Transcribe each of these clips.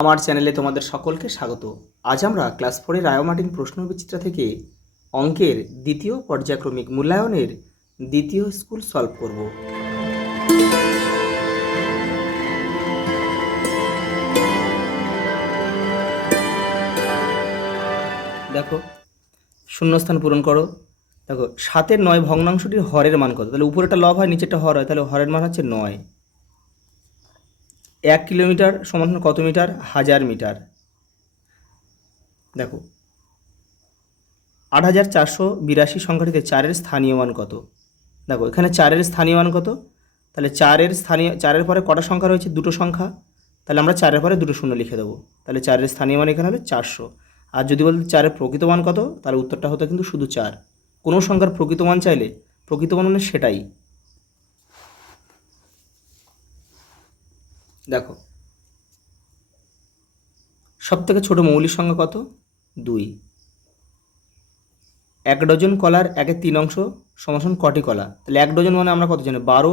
আমার চ্যানেলে তোমাদের সকলকে স্বাগত। আজ আমরা ক্লাস 4 রায়োমার্টিন প্রশ্নবিচিত্রা থেকে অঙ্কের দ্বিতীয় পর্যায়ক্রমিক মূল্যায়নের দ্বিতীয় স্কুল সলভ করব। দেখো, শূন্যস্থান পূরণ করো। দেখো, 7-এর 9 ভগ্নাংশটির হরের মান কত? তাহলে উপরেটা লব হয়, নিচেরটা হর হয়, তাহলে হরের মান হচ্ছে 9। 1 কিলোমিটার সমান কত মিটার? 1000 মিটার। দেখো, 8482 সংখ্যাটিতে 4-এর স্থানীয় মান কত? দেখো, এখানে 4-এর স্থানীয় মান কত? তাহলে 4-এর পরে কটা সংখ্যা রয়েছে? দুটো সংখ্যা। তাহলে আমরা 4-এর পরে দুটো শূন্য লিখে দেবো। তাহলে 4-এর স্থানীয় মান এখানে হবে 400। আর যদি বলতে 4-এর প্রকৃত মান কত, তাহলে উত্তরটা হতো কিন্তু শুধু 4। কোনো সংখ্যার প্রকৃত মান চাইলে প্রকৃত মান মানে সেটাই। দেখো, সবথেকে ছোট মৌলিক সংখ্যা কত? 2। 1 ডজন কলার 1/3 অংশ সমান কটি কলা? তাহলে 1 ডজন মানে আমরা কত জানি? 12।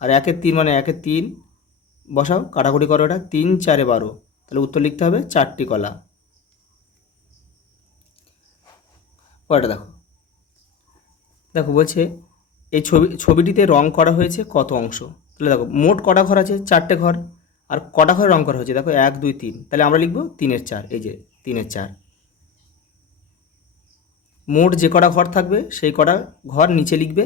আর 1/3 মানে 1/3 বসাও, কাটাকুটি করো, এটা 3 4 12। তাহলে উত্তর লিখতে হবে 4টি কলা। পরেরটা দেখো। দেখো, বলছে এই ছবিটিতে রং করা হয়েছে কত অংশ? তাহলে দেখো, মোট কটা ঘর আছে? 4টে ঘর। আর কটা ঘরে রং করা হয়েছে? দেখো, 1 2 3। তাহলে আমরা লিখবো 3-এর 4। এই যে 3-এর 4। মোট যে কটা ঘর থাকবে সেই কটা ঘর নিচে লিখবে,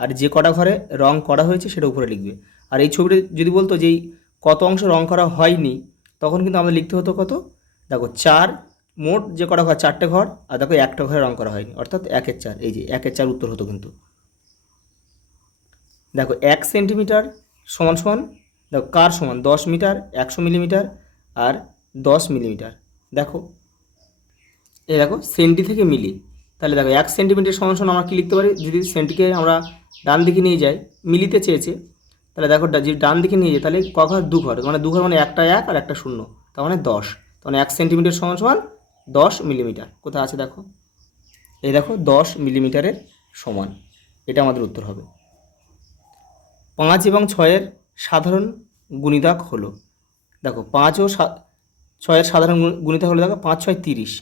আর যে কটা ঘরে রং করা হয়েছে সেটা উপরে লিখবে। আর এই ছবিটা যদি বলতো যে কত অংশ রং করা হয়নি, তখন কিন্তু আমাদের লিখতে হতো কত? দেখো, 4। মোট যে কটা ঘর 4টে ঘর, আর দেখো একটা ঘরে রং করা হয়নি, অর্থাৎ 1-এর 4। এই যে 1-এর 4 উত্তর হতো কিন্তু। দেখো, 1 সেন্টিমিটার সমান সমান, দেখো কার সমান? 10 মিটার, 100 মিলিমিটার আর 10 মিলিমিটার। দেখো, এই দেখো সেন্টি থেকে মিলি। তাহলে দেখো, 1 সেন্টিমিটার সমান সমান আমরা কী লিখতে পারি? যদি সেন্টিকে আমরা ডান দিকে নিয়ে যাই, মিলিতে চেয়েছে, তাহলে দেখো যদি ডান দিকে নিয়ে যাই তাহলে ক ঘর? 2 ঘর, মানে 2 ঘর মানে একটা 1 আর একটা 0, তার মানে 10। তার মানে 1 সেন্টিমিটার সমান সমান 10 মিলিমিটার। কোথায় আছে দেখো? এই দেখো, 10 মিলিমিটারের সমান। এটা আমাদের উত্তর হবে। 5 এবং 6-এর সাধারণ গুণিতক হলো। দেখো, 5 ও 6-এর সাধারণ গুণিতক হলো, দেখো 5 6 30।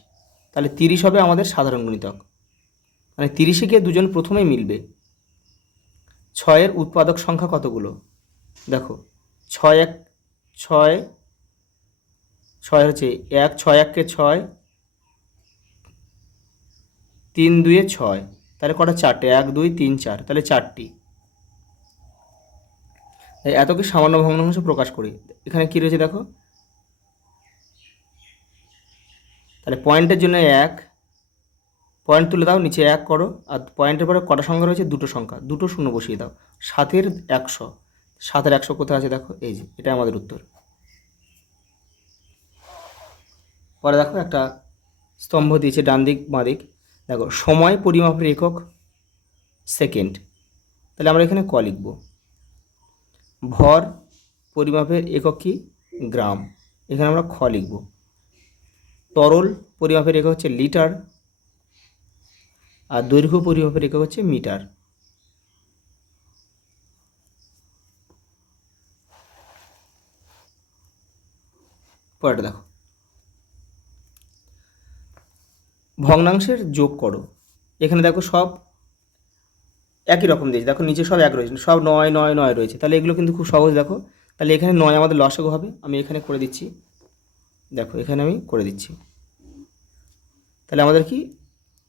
তাহলে 30 হবে আমাদের সাধারণ গুণিতক, মানে 30-এ গিয়ে দুজন প্রথমেই মিলবে। 6-এর উৎপাদক সংখ্যা কতগুলো? দেখো, 6 1 6 6 হচ্ছে 1, 6 1 6, 3 2 6। তাহলে কটা? 4টে। 1 2 3 4, তাহলে 4টি। এতকে সামান্য ভগ্নাংশ প্রকাশ করি। এখানে কী রয়েছে দেখো, তাহলে পয়েন্টের জন্য 1 পয়েন্ট তুলে দাও, নিচে 1 করো, আর পয়েন্টের পরে কটা সংখ্যা রয়েছে? দুটো সংখ্যা, দুটো শূন্য বসিয়ে দাও। 7-এর 100। 7-এর 100 কোথায় আছে? দেখো, এই যে এটা আমাদের উত্তর। পরে দেখো, একটা স্তম্ভ দিয়েছে ডান দিক বাঁ দিক। দেখো, সময় পরিমাপের একক সেকেন্ড। তাহলে আমরা এখানে ক লিখব। ভর পরিমাপের একক কি? গ্রাম। এখানে আমরা খ লিখব। তরল পরিমাপের একক হচ্ছে লিটার, আর দৈর্ঘ্য পরিমাপের একক হচ্ছে মিটার। পরেরটা দেখো, ভগ্নাংশের যোগ করো। এখানে দেখো সব একই রকম দিয়েছে। দেখো, নিচে সব এক রয়েছে, সব 9 9 9 রয়েছে। তাহলে এগুলো কিন্তু খুব সহজ। দেখো, তাহলে এখানে 9 আমাদের লসাগু হবে। আমি এখানে করে দিচ্ছি। দেখো, এখানে আমি করে দিচ্ছি। তাহলে আমাদের কি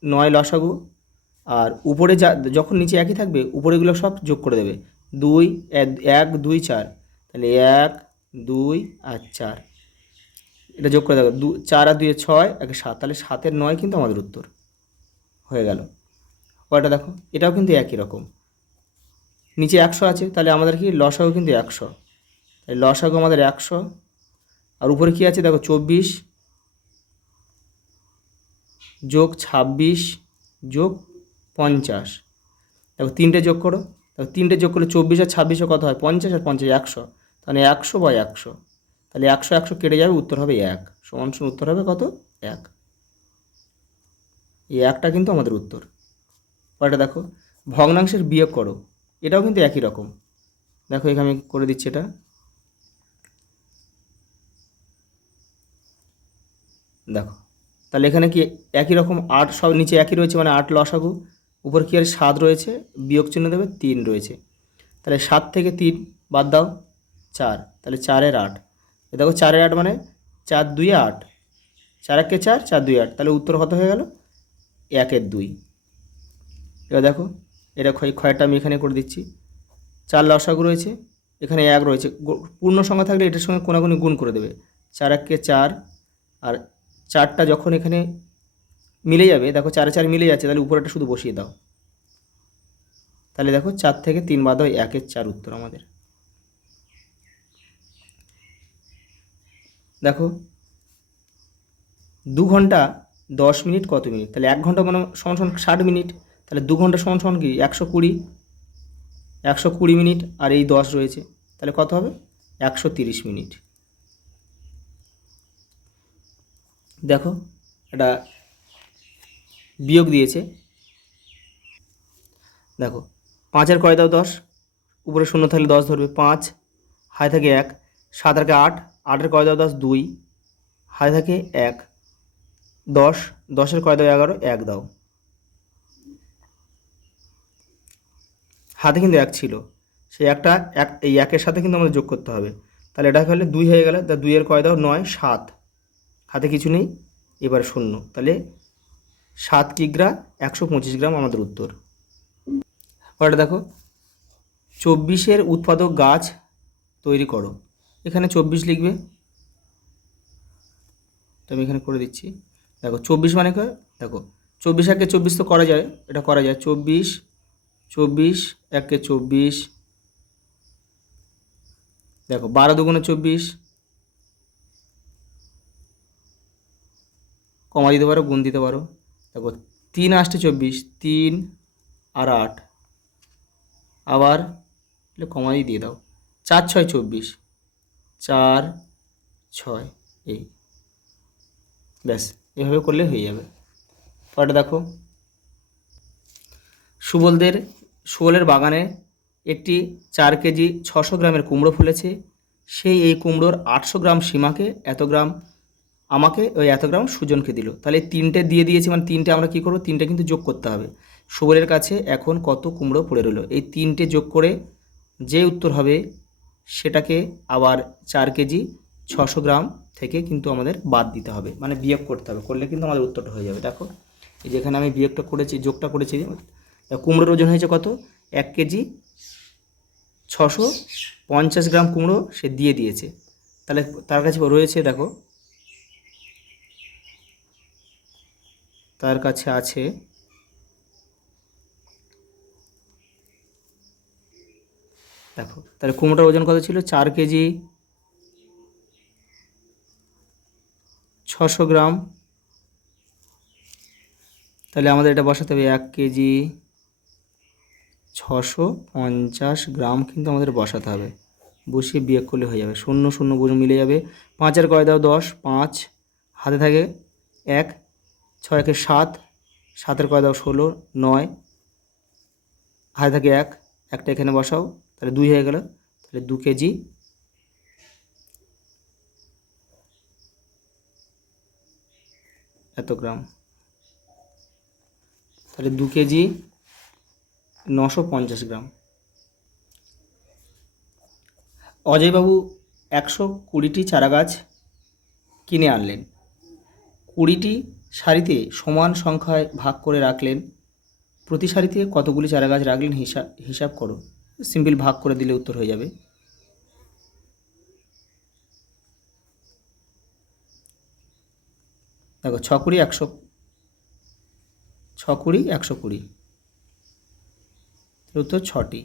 9 লসাগু, আর উপরে যখন নিচে একই থাকবে উপরেগুলো সব যোগ করে দেবে। 2 1 2 4, তাহলে 1 2 আর 4, এটা যোগ করে দেবে। 4 আর 2 6, 1 7, তাহলে 7-এর 9 কিন্তু আমাদের উত্তর হয়ে গেল। পরেরটা দেখো, এটাও কিন্তু একই রকম। নিচে 100 আছে, তাহলে আমাদের কি লসাগু কিন্তু 100। তাহলে লসাগু আমাদের 100। আর উপরে কি আছে দেখো, 24 যোগ 26 যোগ 50। দেখো, 3টে যোগ করো। দেখো, 3টে যোগ করলে 24 আর 26 কত হয়? 50 আর 50 100। তাহলে 100/100। তাহলে 100 100 কেটে যাবে, উত্তর হবে 1 সমান সমান উত্তর হবে কত? 1। এই 1টা কিন্তু আমাদের উত্তর। পরেরটা দেখো, ভগ্নাংশের বিয়োগ করো। এটাও কিন্তু একই রকম। দেখো, এখানে আমি করে দিচ্ছি এটা। দেখো তাহলে এখানে কি একই রকম 8 সব নিচে একই রয়েছে, মানে 8 লসাগু, উপর কি আর 7 রয়েছে, বিয়োগ চিহ্ন দেবে, 3 রয়েছে। তাহলে 7 থেকে 3 বাদ দাও 4, তাহলে 4 এর 8। দেখো 4 এর 8 মানে 4 2 8, 4 1 4, 4 2 8, তাহলে উত্তর কত হয়ে গেল? 1 এর 2। এবার দেখো এটা ক্ষয়টা আমি এখানে করে দিচ্ছি। 4 লসাগু রয়েছে, এখানে 1 রয়েছে, পূর্ণ সংখ্যা থাকলে এটার সঙ্গে কোনাকুনি গুণ করে দেবে। 4 1 4, আর 4টা যখন এখানে মিলে যাবে, দেখো 4 4 মিলে যাচ্ছে, তাহলে উপরেটা শুধু বসিয়ে দাও। তাহলে দেখো 4 থেকে 3 বাদ হয় 1 এর 4 উত্তর আমাদের। দেখো 2 ঘন্টা 10 মিনিট কত মিনিট? তাহলে 1 ঘন্টা মানে সমান সমান 60 মিনিট, তাহলে 2 ঘন্টা সমান সমান কি 120 মিনিট, আর এই 10 রয়েছে, তাহলে কত হবে? 130 মিনিট। দেখো এটা বিয়োগ দিয়েছে, দেখো 5 এর কয় দাও 10, উপরে শূন্য থাকলে 10 ধরবে, 5 হাতে থাকে 1, 7 আর 8, 8 এর কয় দাও 10, 2 হাতে থাকে 1, 10, 10 এর কয় দাও 11, 1 দাও, হাতে কিন্তু 1 ছিল, সেই একটা এই 1-এর সাথে কিন্তু আমাদের যোগ করতে হবে। তাহলে এটা হলে 2 হয়ে গেল, তা 2 এর কয় দাও 9, 7 হাতে কিছু নেই, এবার শূন্য, তাহলে 7 কিগ্রা 125 গ্রাম আমাদের উত্তর। পরে দেখো 24-এর উৎপাদক গাছ তৈরি করো। এখানে 24 লিখবে, তো আমি এখানে করে দিচ্ছি। দেখো 24 মানে কি, দেখো 24 একে 24 তো করা যায়, এটা করা যায়, 24 24 একে 24, দেখো 12 দুগুণে 24, কমা দিতে পারো, গুণ দিতে পারো। দেখো 3 8 24, 3 আর 8, আবার কমাই দিয়ে দাও, 4 6 24, 4 6, এই ব্যাস, এভাবে করলে হয়ে যাবে। পরে দেখো সুবলের বাগানে একটি 4 কেজি 600 গ্রামের কুমড়ো ফলেছে। সেই এই কুমড়োর 800 গ্রাম সীমাকে, এত গ্রাম আমাকে, ওই এত গ্রাম সুজনকে দিল। তাহলে 3টে দিয়ে দিয়েছি, মানে 3টে আমরা কী করবো, 3টে কিন্তু যোগ করতে হবে। সুবলের কাছে এখন কত কুমড়ো পড়ে রইল, এই 3টে যোগ করে যে উত্তর হবে সেটাকে আবার 4 কেজি 600 গ্রাম থেকে কিন্তু আমাদের বাদ দিতে হবে, মানে বিয়োগ করতে হবে, করলে কিন্তু আমাদের উত্তরটা হয়ে যাবে। দেখো এই যেখানে আমি বিয়োগটা করেছি, যোগটা করেছি, কুমড়োর ওজন হয়েছে কত, 1 কেজি 650 গ্রাম কুমড়ো সে দিয়ে দিয়েছে। তাহলে তার কাছে রয়েছে, দেখো তার কাছে আছে দেখো তাহলে কুমড়োটার ওজন কত ছিল, 4 কেজি 600 গ্রাম। তাহলে আমাদের এটা বসাতে হবে 1 কেজি 650 গ্রাম কিন্তু আমাদের বসাতে হবে, বসিয়ে বিয়োগ করলে হয়ে যাবে, 0 0 গুণ মিলে যাবে। 5 এর কয় দাও 10, 5 হাতে থাকে 1, 6 একে 7, 7 এর কয় দাও 16, 9 হাতে থাকে 1, একটা এখানে বসাও, তাহলে 2 হয়ে গেল, তাহলে 2 কেজি এত গ্রাম, তাহলে 2 কেজি 950 গ্রাম। অজয়বাবু 120টি চারা গাছ কিনে আনলেন, 20টি সারিতে সমান সংখ্যায় ভাগ করে রাখলেন, প্রতি সারিতে কতগুলি চারা গাছ রাখলেন হিসাব করো। সিম্পল ভাগ করে দিলে উত্তর হয়ে যাবে। দেখো 6 কুড়ি 100, 6 কুড়ি 120, উত্তর 6টি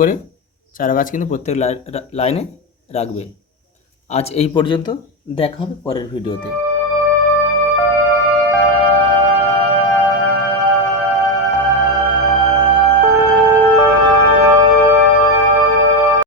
করে চারা গাছ কিন্তু প্রত্যেক লাইনে রাখবে। আজ এই পর্যন্ত, দেখা হবে পরের ভিডিওতে।